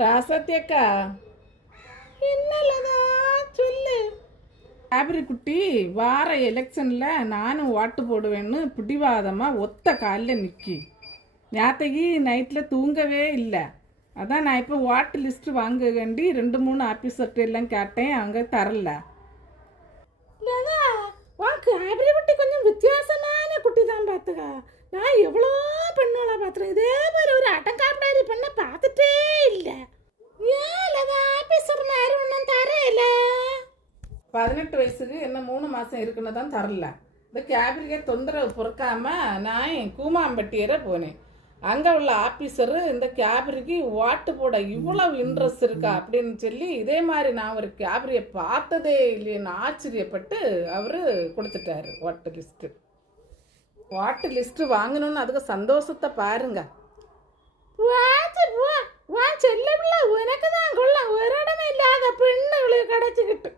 ராசாத்தி அக்கா, என்னலதா சொல்லு. ஆபிரி குட்டி வார எலெக்ஷனில் நானும் ஓட்டு போடுவேன்னு பிடிவாதமாக ஒத்த காலில் நிற்கி. நேற்றைக்கு நைட்டில் தூங்கவே இல்லை. அதான் நான் இப்போ ஓட்டு லிஸ்ட்டு வாங்க வேண்டி 2-3 ஆஃபீஸர்கிட்ட எல்லாம் கேட்டேன், அவங்க தரல. வாக்கு ஆபிரி குட்டி கொஞ்சம் வித்தியாசமான குட்டி தான் பார்த்துக்கா. நான் எவ்வளோ பெண்ணோட பார்த்துறேன், இதே மாதிரி ஒரு அடங்காப்பிடாரி பண்ண பார்த்துட்டே இல்லை. ஏன் ஆபீசர் மாதிரி ஒன்றும் தரையில. 18 வயசுக்கு என்ன 3 மாதம் இருக்குன்னு தான் தரல. இந்த கேபிரிக்கே தொந்தரவு பொறுக்காம நான் கூமாம்பட்டியரை போனேன். அங்கே உள்ள ஆஃபீஸரு இந்த கேபிரிக்கு ஓட்டு போட இவ்வளவு இன்ட்ரெஸ்ட் இருக்கா அப்படின்னு சொல்லி, இதே மாதிரி நான் ஒரு கேபிரியை பார்த்ததே இல்லைன்னு ஆச்சரியப்பட்டு அவர் கொடுத்துட்டாரு ஓட்டு லிஸ்ட்டு. ஓட்டு லிஸ்ட்டு வாங்கணும்னு அதுக்கு சந்தோஷத்தை பாருங்க. செல்ல பிள்ளை உனக்கு தான் கொள்ள ஒரு இடமே இல்லாத பெண்ணுகளுக்கு கிடச்சிக்கிட்டு